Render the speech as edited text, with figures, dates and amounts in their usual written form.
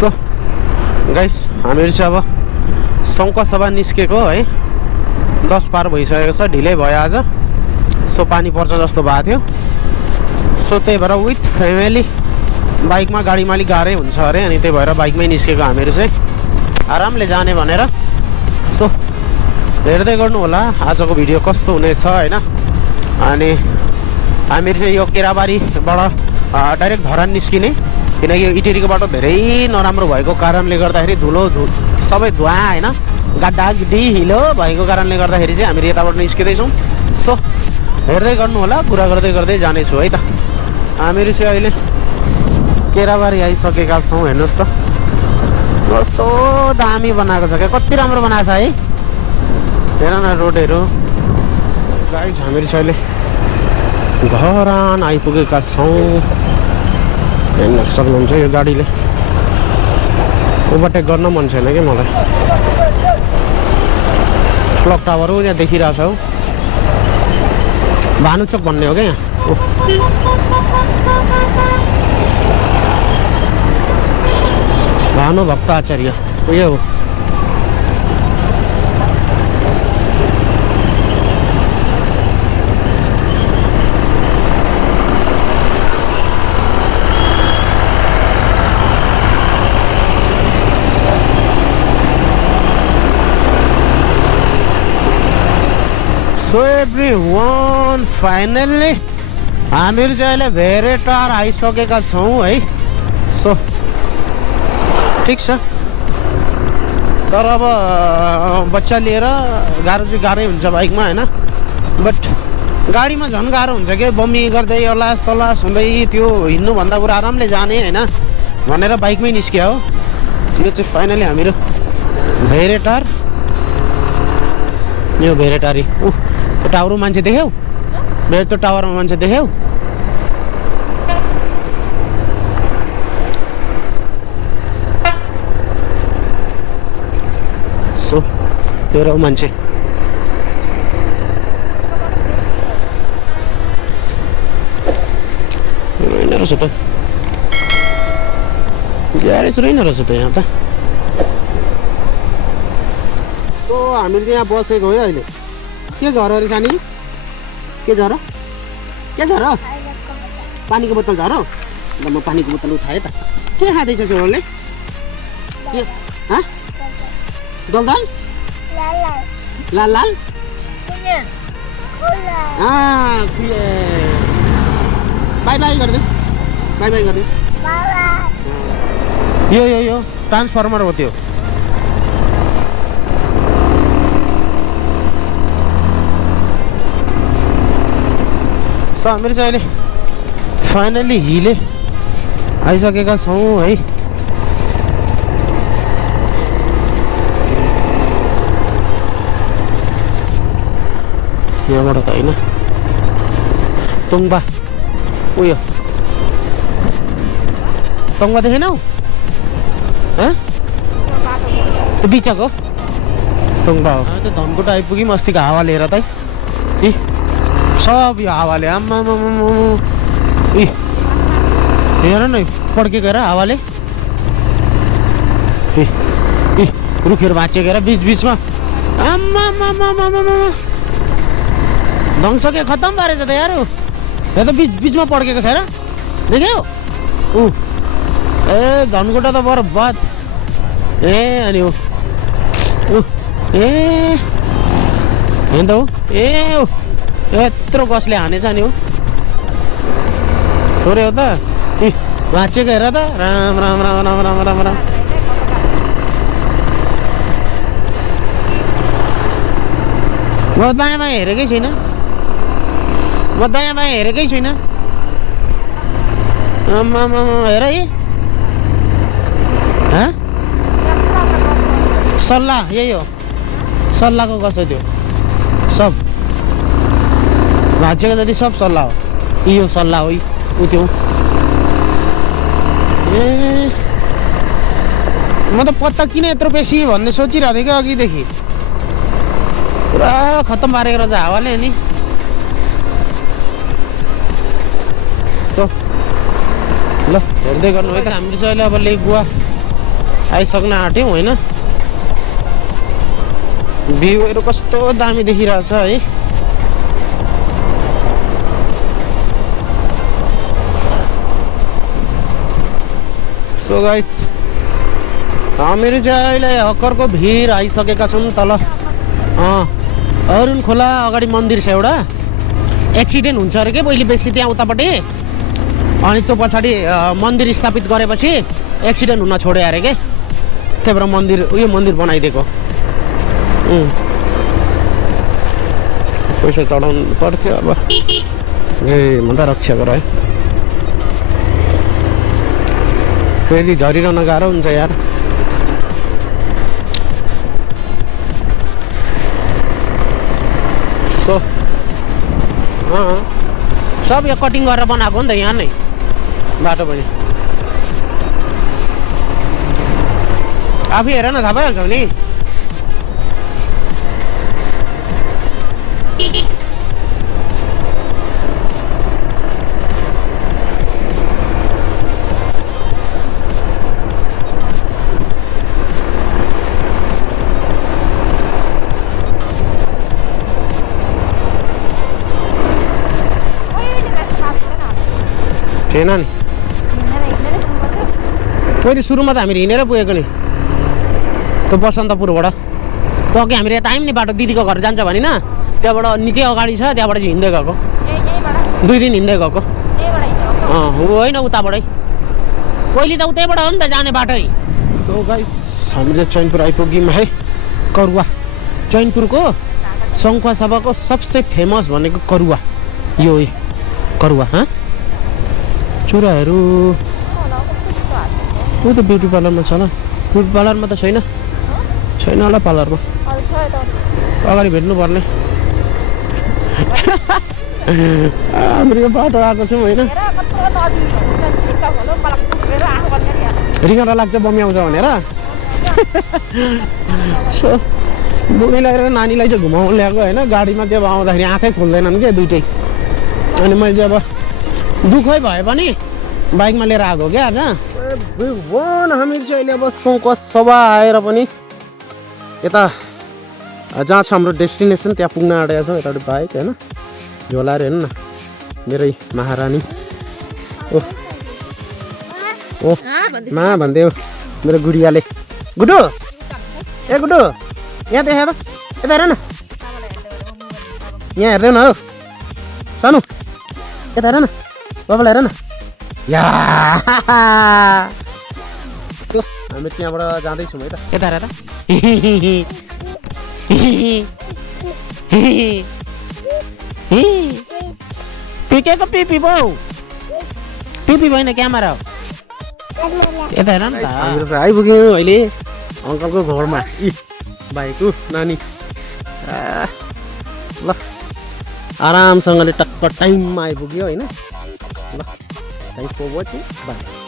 So guys हामीहरू चाहिँ अब सङ्कसभा निस्केको है 10 पार भइसकेको छ ढिलै भयो आज सो पानी पर्छ जस्तो भएको थियो सो त्यही भएर विथ फ्यामिली बाइकमा गाडीमा अलिक गाह्रै हुन्छ अरे अनि त्यही भएर बाइकमै निस्केको हामीहरू चाहिँ आरामले जाने भनेर सो हेर्दै गर्नु होला आजको भिडियो कस्तो हुनेछ हैन अनि हामीहरू चाहिँ यो केराबारीबाट डाइरेक्ट धरान निस्किने किनकि यो इटेरीको बाटो धेरै नराम्रो भएको कारणले गर्दाखेरि सबै धुवा हैन गड्डागिड्डी हिलो भएको कारणले गर्दाखेरि चाहिँ हामीहरू यताबाट निस्किँदैछौँ सो हेर्दै गर्नु होला कुरा गर्दै गर्दै जानेछु है त हामीहरू चाहिँ अहिले केराबारी आइसकेका छौँ हेर्नुहोस् त कस्तो दामी बनाएको छ क्या कति राम्रो बनाएको छ है हेर न रोडहरू गाइस हामीहरू चाहिँ अहिले धरान आइपुगेका छौँ हेर्न सक्नुहुन्छ यो गाडीले ओभरटेक गर्न मन छैन कि मलाई क्लक टावर हो यहाँ देखिरहेको छ हौ भानुचोक भन्ने हो क्या यहाँ भानुभक्त आचार्य उयो हो सो एभ्रिवान फाइनल्ली हामीहरू चाहिँ अहिले भेरेटार आइसकेका छौँ है सो ठिक छ तर अब बच्चा लिएर गाह्रै हुन्छ बाइकमा हैन बट गाडीमा झन् गाह्रो हुन्छ कि बमी गर्दै अलास तलास हुँदै त्यो हिँड्नुभन्दा पुरा आरामले जाने हैन भनेर बाइकमै निस्क्यो हो यो चाहिँ फाइनली हामीहरू भेरेटार यो भेरेटारी त्यो टावरमा मान्छे देख्यौ मेरो त्यो टावरमा मान्छे देख्यौ सो तेरो मान्छे रहेन रहेछ त ग्यारेज रहेन रहेछ त यहाँ त सो हामीले चाहिँ यहाँ बसेको हो अहिले के झर अरे सानी के झर पानीको बोतल झर ल म पानीको बोतल उठाएँ त के खाँदैछ छोरोले के दलदल लाल लाल बाई बाई गरिदिउँ यो ट्रान्सफर्मर हो त्यो सो हामीहरू चाहिँ अहिले फाइनल्ली हिले आइसकेका छौँ है यहाँबाट त होइन तुङबा उयो तुङबा देखेनौ त्यो बिचको तुङबा हो त्यो धनकुट आइपुग्यौँ अस्तिको हावा लिएर त सब यो हावाले आम्मा हेर न पड्केको हेर हावाले रुखहरू भाँचेको हेर बिचमा आम्मा ध्वंस के खत्तम पारेछ त यार यो त बिचमा पड्केको छ हेर देख्यौ ए धनकुटा त बर्बाद ए अनि हेर्न त हो यत्रो गसले हानेछ नि हो छोरे हो त भाँचेको हेर त राम राम राम राम राम राम राम म दायाँ बायाँ हेरेकै छैन आम्मा हेर है सल्लाह यही हो सल्लाहको गस हो त्यो सब भाँचेको जति सब सल्लाह हो यो सल्लाह हो ऊ त्यो ए म त पत्ता किन यत्रो बेसी भन्ने सोचिरहेको थिएँ कि अघिदेखि पुरा खत्तम पारेको रहेछ हावाले नि सो ल हेर्दै गर्नु है त हामीले चाहिँ अहिले अब लेक गुवा आइसक्न आँट्यौँ होइन। भ्यूहरू कस्तो दामी देखिरहेछ है। सो गाइस हामीहरू चाहिँ अहिले हक्करको भिड आइसकेका छौँ तल। अरुण खोला अगाडि मन्दिर छ एउटा, एक्सिडेन्ट हुन्छ अरे के पहिले बेसी त्यहाँ उतापट्टि, अनि त्यो पछाडि मन्दिर स्थापित गरेपछि एक्सिडेन्ट हुन छोड्यो अरे के, त्यही भएर मन्दिर उयो मन्दिर बनाइदिएको। पैसा चढाउनु पर्थ्यो अब। ए म त रक्षा गर है, फेरि झरिरहन गाह्रो हुन्छ यार। सो सब यो कटिङ गरेर बनाएको हो नि त यहाँ नै बाटो पनि। आफै हेर न थाहा पाइहाल्छौ नि। थिएन नि पहिले सुरुमा त हामी हिँडेर पुगेको नि, त्यो बसन्तपुरबाट। त अघि हामीले यता आयौँ नि बाटो, दिदीको घर जान्छ भने न, त्यहाँबाट निकै अगाडि छ, त्यहाँबाट चाहिँ हिँड्दै गएको, 2 दिन हिँड्दै गएको। होइन उताबाटै, पहिले त उतैबाट हो नि त जाने बाटै। सो गाइस हामीले चैनपुर आइपुग्यौँ है। करुवा, चैनपुरको सङ्खुवा सभाको सबसे फेमस भनेको करुवा यो हो। करुवा चुराहरू ऊ त ब्युटी पार्लरमा छ ल। ब्युटी पार्लरमा त छैन होला पार्लरमा, अगाडि भेट्नु पर्ने। हाम्रो यो बाटो आएको छौँ होइन, रिङ्गटा लाग्छ बम्याउँछ भनेर। सो बुढीलाई र नानीलाई चाहिँ घुमाउनु ल्याएको होइन, गाडीमा त्यो आउँदाखेरि आँखै खोल्दैनन् क्या दुइटै। अनि मैले चाहिँ अब दुःखै भए पनि बाइकमा लिएर आएको क्या आज। हामीहरू चाहिँ अहिले अब सङ्खुवा सभा आएर पनि यता जहाँ छ हाम्रो डेस्टिनेसन त्यहाँ पुग्न आँटेका छौँ। यतापट्टि बाइक होइन, झोलाएर हेर्नु न मेरै महारानी। ओह मा भन्दै हो मेरो गुडियाले। गुडु ए गुडु यहाँ देखा त, यता हेर न, यहाँ हेर्दै न हौ सानो, यता हेर न बाबालाई हेर न या। सो हामी त्यहाँबाट जाँदैछौँ है त, यता हेर त। पिकेको पिपी बाउ, पिपी भएन क्यामेरा हो। यता हेर न त, आइपुग्यौँ अहिले अङ्कलको घरमा। भाइको नानी ल आरामसँगले टक्क टाइममा आइपुग्यो होइन। ल थ्याङ्क्स फर वाचिङ, बाई।